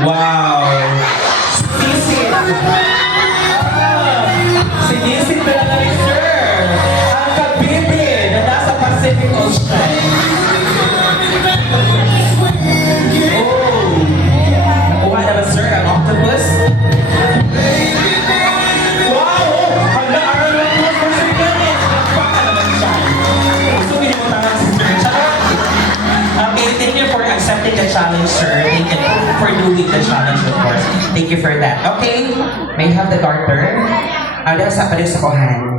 Wow! Sinisip. Sinisip na lang ni Sir. Ang kabibi na nasa Pacific Ocean. Oh! Nakuha naman Sir ang octopus. Wow! Hanggang araw lang po sa Sir Kenneth. Baka naman siya. Gusto mo tangan si Sir. Okay, thank you for accepting the challenge, sir. Thank you for doing the challenge, of course. Thank you for that. Okay, may I have the garter? Ano sa palis sa kohan?